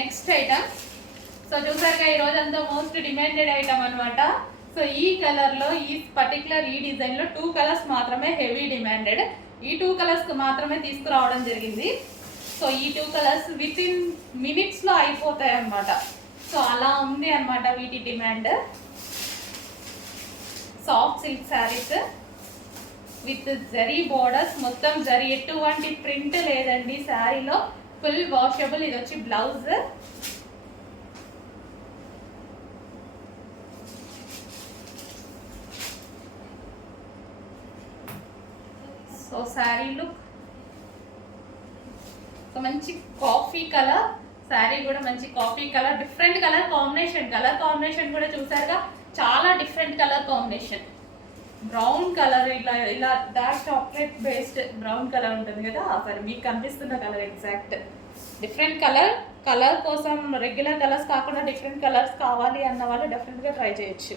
Next item so చూసారుగా ఈ రోజు అంతా మోస్ట్ డిమాండెడ్ ఐటమ్ అనమాట సో ఈ కలర్లో ఈ పర్టికులర్ ఈ డిజైన్లో టూ కలర్స్ మాత్రమే హెవీ డిమాండెడ్ ఈ టూ కలర్స్ మాత్రమే తీసుకురావడం జరిగింది. సో ఈ టూ కలర్స్ విత్ ఇన్ మినిట్స్లో అయిపోతాయి అన్నమాట. సో అలా ఉంది అన్నమాట వీటి demand soft silk saris with zari borders మొత్తం జరీ ఎటువంటి ప్రింట్ లేదండి శారీలో ఫుల్ వాషబుల్ ఇది వచ్చి blouse. So sari look. So మంచి కాఫీ కలర్. శారీ కూడా మంచి coffee colour. Different colour combination. Colour combination కూడా చూసారుగా. చాలా different colour combination. Brown colour ఇలా ఇలా dark chocolate based brown colour ఉంటుంది కదా సరే మీకు కనిపిస్తున్న colour exact different colour colour కోసం రెగ్యులర్ కలర్స్ కాకుండా డిఫరెంట్ కలర్స్ కావాలి అన్న వాళ్ళు డెఫినెట్గా ట్రై చేయొచ్చు.